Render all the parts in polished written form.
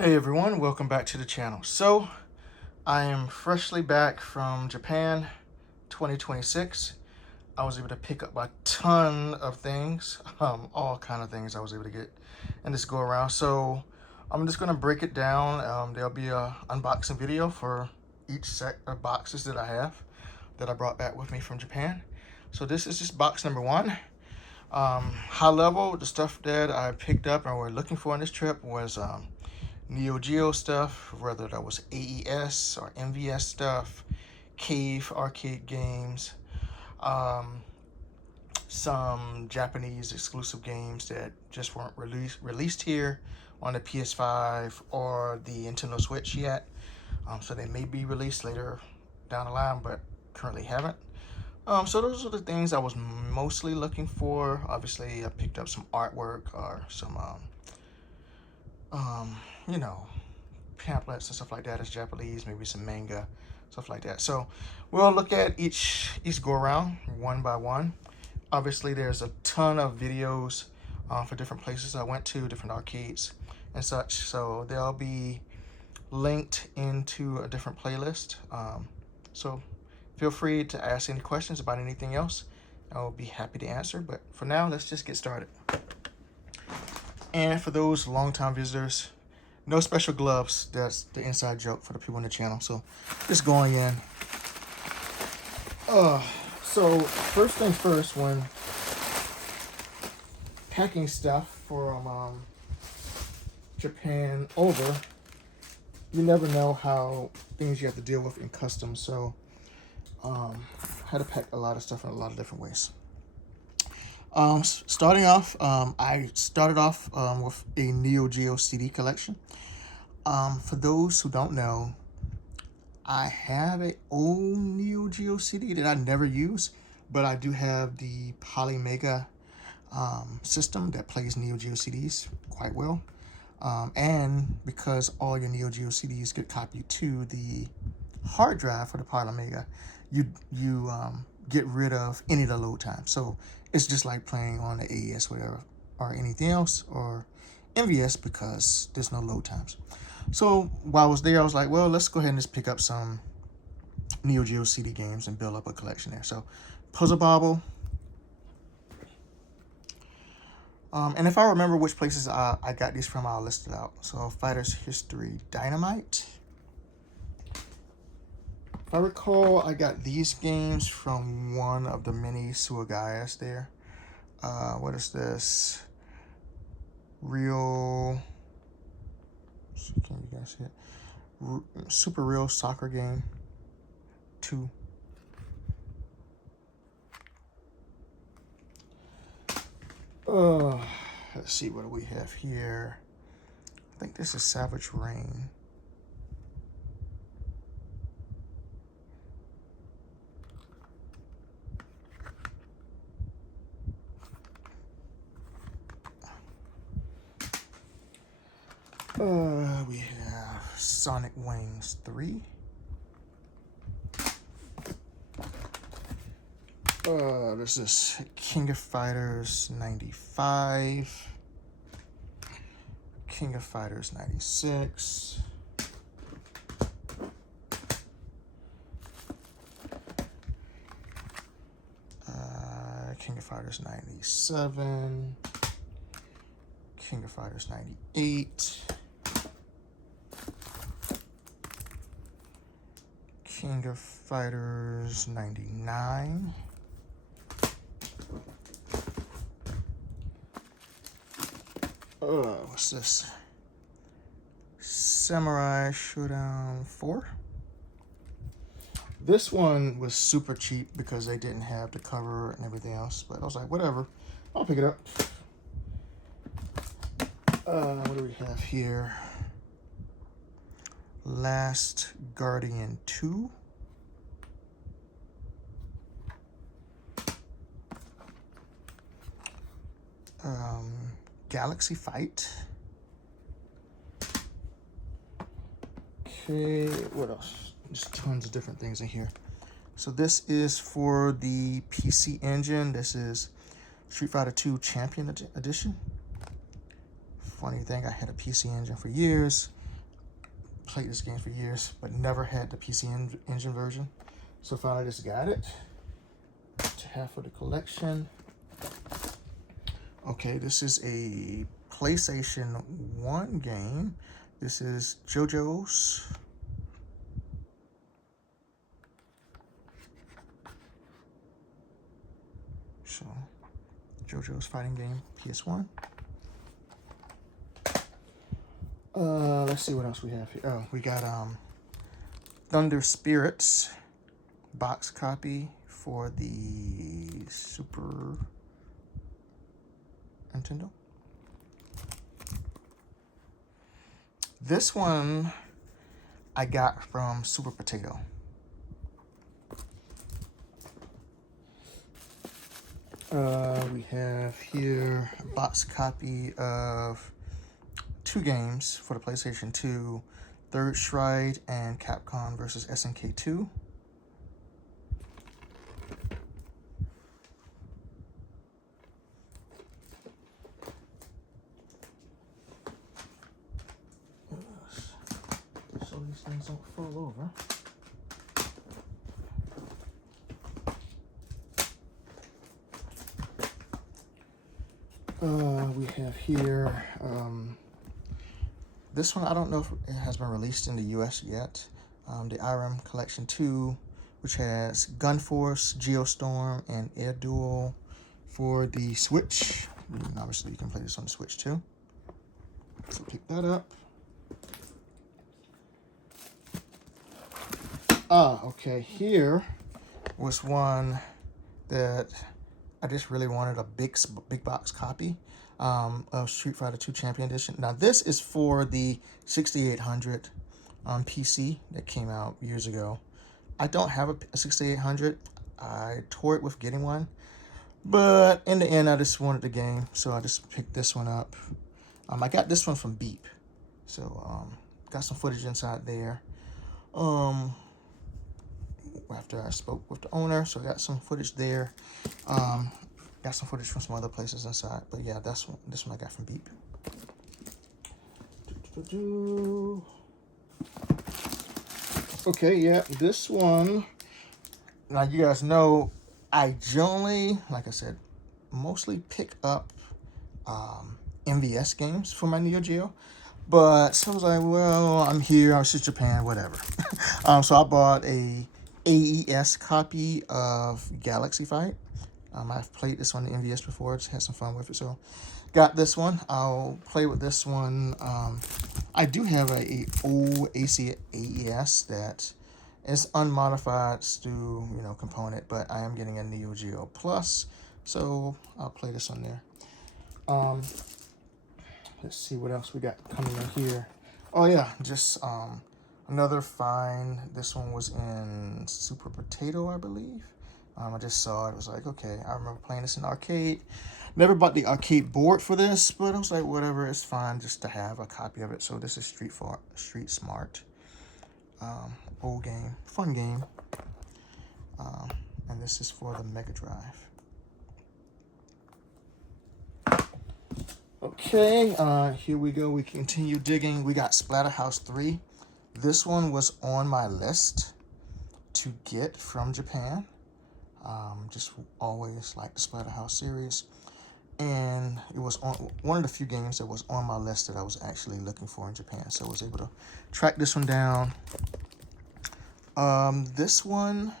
Hey everyone, welcome back to the channel. So, I am freshly back from Japan 2026. I was able to pick up a ton of things, all kind of things I was able to get in this go around. So, I'm just going to break it down. There'll be a unboxing video for each set of boxes that I have that I brought back with me from Japan. So this is just box number one. High level, the stuff that I picked up and we're looking for on this trip was Neo Geo stuff, whether that was AES or MVS stuff, cave arcade games, um, some Japanese exclusive games that just weren't released here on the PS5 or the Nintendo Switch yet. So they may be released later down the line, but currently haven't. So those are the things I was mostly looking for. Obviously, I picked up some artwork or some, you know, pamphlets and stuff like that as Japanese, maybe some manga, stuff like that. So we'll look at each go around one by one. Obviously, there's a ton of videos for different places I went to, different arcades and such. So they'll be linked into a different playlist. So feel free to ask any questions about anything else. I'll be happy to answer. But for now, let's just get started. And for those longtime visitors, no special gloves. That's the inside joke for the people on the channel. So just going in. So first things first, when packing stuff from Japan over, you never know how things you have to deal with in customs. So I had to pack a lot of stuff in a lot of different ways. Starting off, I started off with a Neo Geo CD collection. For those who don't know, I have an old Neo Geo CD that I never use, but I do have the Polymega system that plays Neo Geo CDs quite well. And because all your Neo Geo CDs get copied to the hard drive for the Polymega, you get rid of any of the load times. So it's just like playing on the AES whatever or anything else or MVS because there's no load times. So while I was there, I was like, well, let's go ahead and just pick up some Neo Geo CD games and build up a collection there. So Puzzle Bobble. And if I remember which places I got these from, I'll list it out. So Fighters History Dynamite. If I recall, I got these games from one of the many Suagayas there. What is this? Real... Can you guys see it? Super Real Soccer Game 2. Let's see, what do we have here? I think this is Savage Rain. We have Sonic Wings 3. This is King of Fighters 95. King of Fighters 96. King of Fighters 97. King of Fighters 98. King of Fighters 99. What's this? Samurai Showdown 4. This one was super cheap because they didn't have the cover and everything else, but I was like, whatever, I'll pick it up. What do we have here? Last Guardian 2. Galaxy Fight. Okay, what else? Just tons of different things in here. So this is for the PC Engine. This is Street Fighter 2 Champion Edition. Funny thing, I had a PC Engine for years. played this game for years, but never had the PC Engine version. So finally just got it to have for the collection. Okay, this is a PlayStation 1 game. This is JoJo's. So, JoJo's fighting game, PS1. Let's see what else we have here. Oh, we got Thunder Spirits box copy for the Super Nintendo. This one I got from Super Potato. We have here a box copy of 2 games for the PlayStation 2, Third Strike and Capcom vs. SNK 2. So these things don't fall over. We have here, this one, I don't know if it has been released in the US yet. The IRAM Collection 2, which has Gun Force, Geostorm, and Air Duel for the Switch. And obviously, you can play this on the Switch too. So pick that up. Okay, here was one that I just really wanted a big box copy of Street Fighter 2 Champion Edition. Now this is for the 6800 PC that came out years ago. I don't have a 6800. I toured with getting one, but in the end I just wanted the game, so I just picked this one up. I got this one from Beep, so got some footage inside there. After I spoke with the owner, so I got some footage there. Got some footage from some other places inside, but yeah, this one I got from Beep. Okay, yeah, this one. Now you guys know I generally, like I said, mostly pick up MVS games for my Neo Geo. But so I was like, well, I'm here, I was in Japan, whatever. So I bought a AES copy of Galaxy Fight. I've played this on the MVS before, just had some fun with it, so got this one. I'll play with this one. I do have a old AC AES that is unmodified to, component, but I am getting a Neo Geo Plus, so I'll play this on there. Let's see what else we got coming in here. Oh yeah, just another find. This one was in Super Potato, I believe. I just saw it. It was like, okay, I remember playing this in arcade. Never bought the arcade board for this, but I was like, whatever, it's fine just to have a copy of it. So this is Street Smart. Old game, fun game. And this is for the Mega Drive. Okay, here we go. We continue digging. We got Splatterhouse 3. This one was on my list to get from Japan. Just always liked the Splatterhouse series. And it was on one of the few games that was on my list that I was actually looking for in Japan. So I was able to track this one down. This one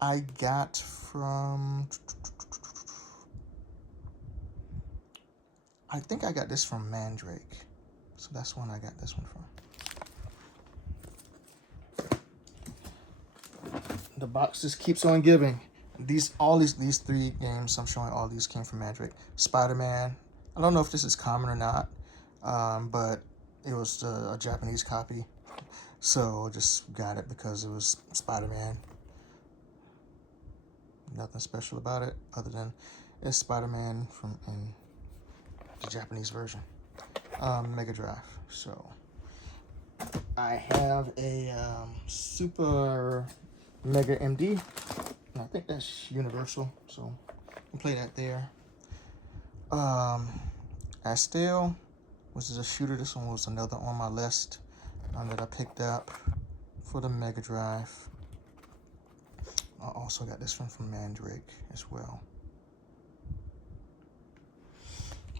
I got from... I think I got this from Mandrake. So that's when I got this one from. The box just keeps on giving. These 3 games I'm showing, all these came from Mandrake. Spider-Man. I don't know if this is common or not, but it was a Japanese copy. So just got it because it was Spider-Man. Nothing special about it other than it's Spider-Man in the Japanese version. Mega Drive. So I have a Super Mega MD. And I think that's universal, so I'll play that there. Astel, which is a shooter. This one was another on my list. that I picked up for the Mega Drive. I also got this one from Mandrake as well.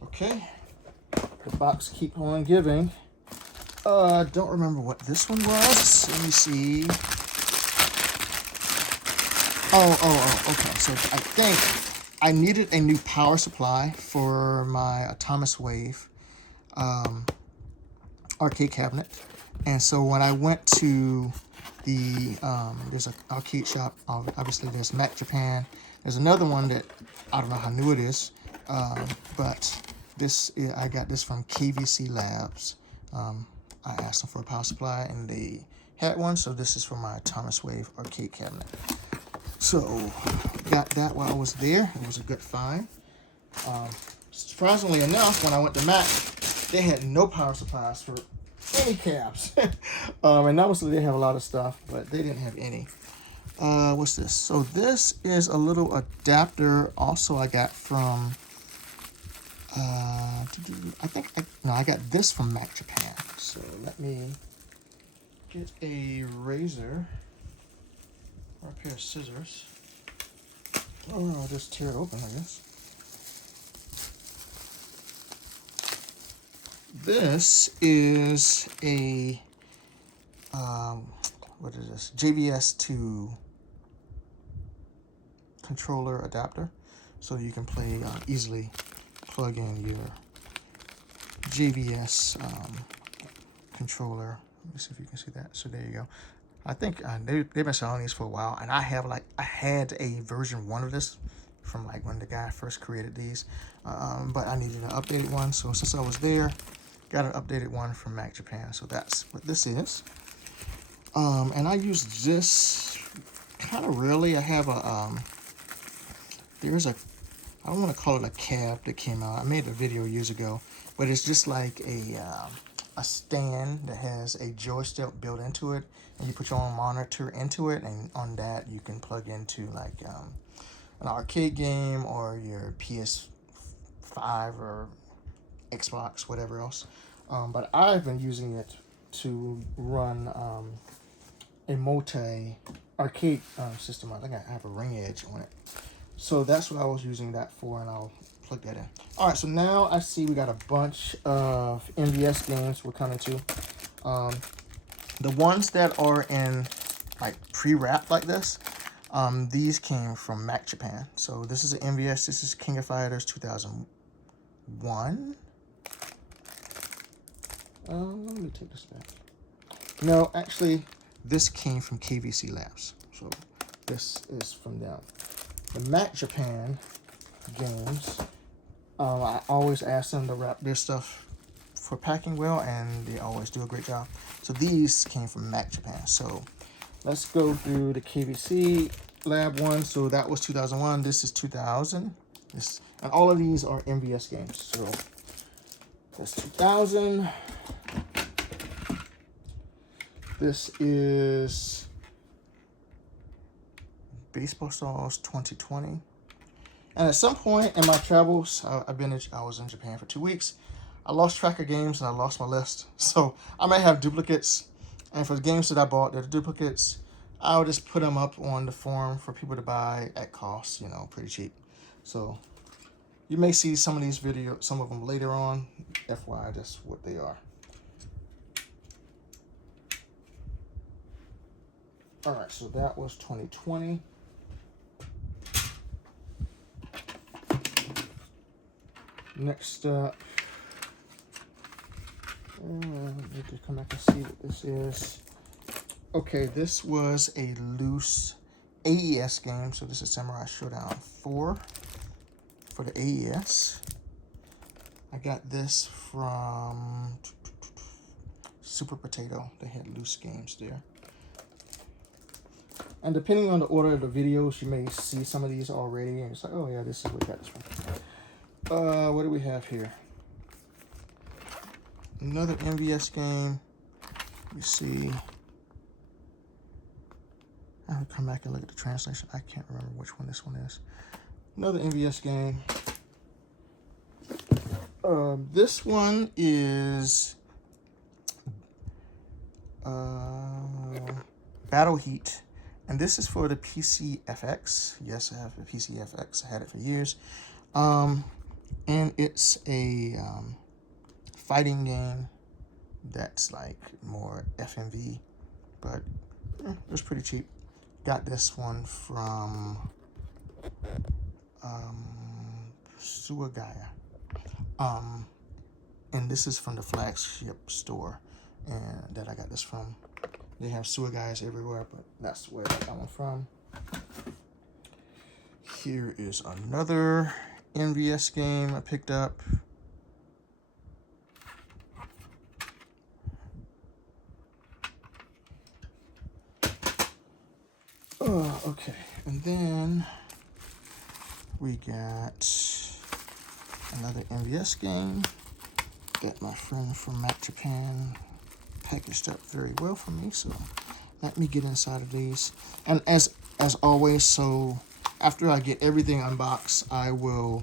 Okay, the box keep on giving. Don't remember what this one was. Let me see. Okay. So I think I needed a new power supply for my Thomas Wave arcade cabinet. And so when I went to the, there's an arcade shop, obviously there's Mac Japan. There's another one that I don't know how new it is, but I got this from KVC Labs. I asked them for a power supply and they had one, so this is for my Thomas Wave arcade cabinet. So got that while I was there. It was a good find. Surprisingly enough, when I went to Mac, they had no power supplies for any cabs. And obviously they have a lot of stuff, but they didn't have any. What's this? So this is a little adapter also I got from I got this from Mac Japan. So let me get a razor or a pair of scissors. Oh, I'll just tear it open, I guess. This is a what is this? JVS to controller adapter, so you can play easily. Plug in your JVS controller. Let me see if you can see that. So there you go. I think they've been selling these for a while, and I had a version 1 of this from like when the guy first created these, but I needed an updated one. So since I was there, got an updated one from Mac Japan. So that's what this is. And I use this kind of rarely. I have a I don't want to call it a cab that came out. I made a video years ago, but it's just like a stand that has a joystick built into it, and you put your own monitor into it, and on that you can plug into like an arcade game or your PS5 or Xbox, whatever else. But I've been using it to run a multi-arcade system. I think I have a ring edge on it. So that's what I was using that for, and I'll plug that in. All right, so now I see we got a bunch of MVS games we're coming to. The ones that are in like pre-wrapped like this, these came from Mac Japan. So this is an MVS. This is King of Fighters 2001. Let me take this back. No, actually, this came from KVC Labs. So this is from them. The Mac Japan games, I always ask them to wrap their stuff for packing well, and they always do a great job. So these came from Mac Japan. So let's go through the KVC Lab one. So that was 2001. This is 2000. And all of these are MVS games. So that's 2000. This is Baseball Stars 2020. And at some point in my travels, I was in Japan for 2 weeks. I lost track of games and I lost my list. So I may have duplicates. And for the games that I bought that are duplicates, I'll just put them up on the forum for people to buy at cost, you know, pretty cheap. So you may see some of these videos, some of them later on. FYI, that's what they are. All right, so that was 2020. Next up, let me just come back and see what this is. Okay, this was a loose AES game. So this is Samurai Showdown 4 for the AES. I got this from Super Potato. They had loose games there. And depending on the order of the videos, you may see some of these already. And it's like, oh yeah, this is what got this from. What do we have here? Another MVS game. You see. I'll come back and look at the translation. I can't remember which one this one is. Another MVS game. This one is Battle Heat. And this is for the PC FX. Yes, I have a PC FX. I had it for years. And it's a fighting game that's like more FMV, but it was pretty cheap. Got this one from exa-Arcadia. And this is from the flagship store, and that I got this from. They have exa-Arcadias everywhere, but that's where I got one from. Here is another NVS game I picked up. Oh, okay. And then we got another NVS game that my friend from Mac Japan packaged up very well for me. So let me get inside of these. And as always, so after I get everything unboxed, I'll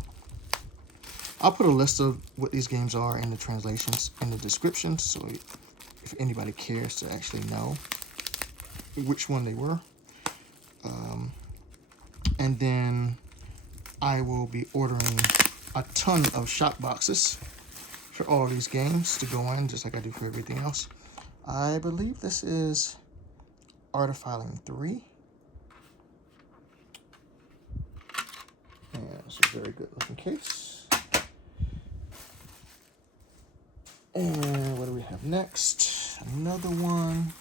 put a list of what these games are in the translations in the description, so if anybody cares to actually know which one they were. And then I will be ordering a ton of shop boxes for all these games to go in, just like I do for everything else. I believe this is Art of Fighting 3. And it's a very good looking case. And what do we have next? Another one.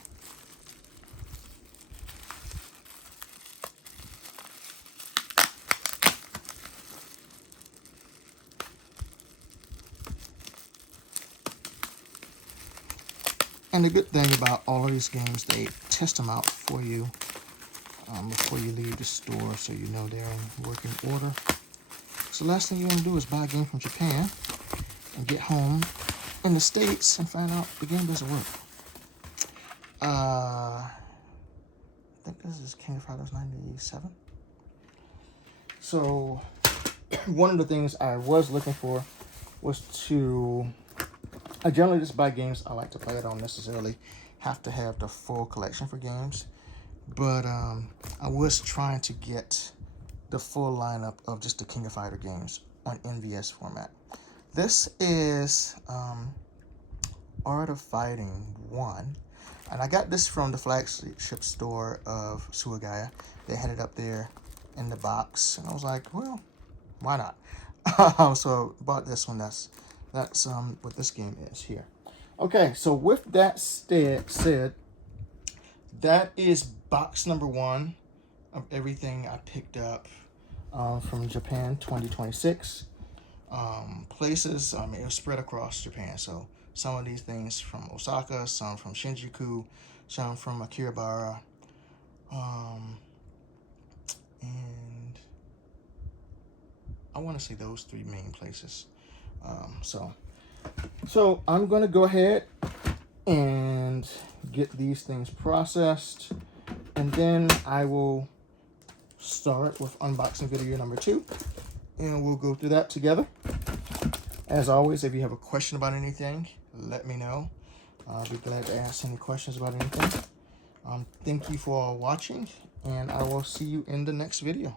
And the good thing about all of these games, they test them out for you before you leave the store, so you know they're in working order. So the last thing you want to do is buy a game from Japan and get home in the States and find out the game doesn't work. I think this is King of Fighters 97. So one of the things I was looking for was I generally just buy games I like to play. I don't necessarily have to have the full collection for games, but I was trying to get the full lineup of just the King of Fighter games on NVS format. This is Art of Fighting 1, and I got this from the flagship store of exa-Arcadia. They had it up there in the box, and I was like, well, why not? So bought this one. That's what this game is here. Okay, so with that said, that is box number 1 of everything I picked up from Japan 2026. Places, it was spread across Japan. So some of these things from Osaka, some from Shinjuku, some from Akihabara, and I want to say those 3 main places. So I'm going to go ahead and get these things processed, and then I will start with unboxing video number 2, and we'll go through that together. As always, if you have a question about anything, let me know. I'll be glad to answer any questions about anything. Thank you for watching, and I will see you in the next video.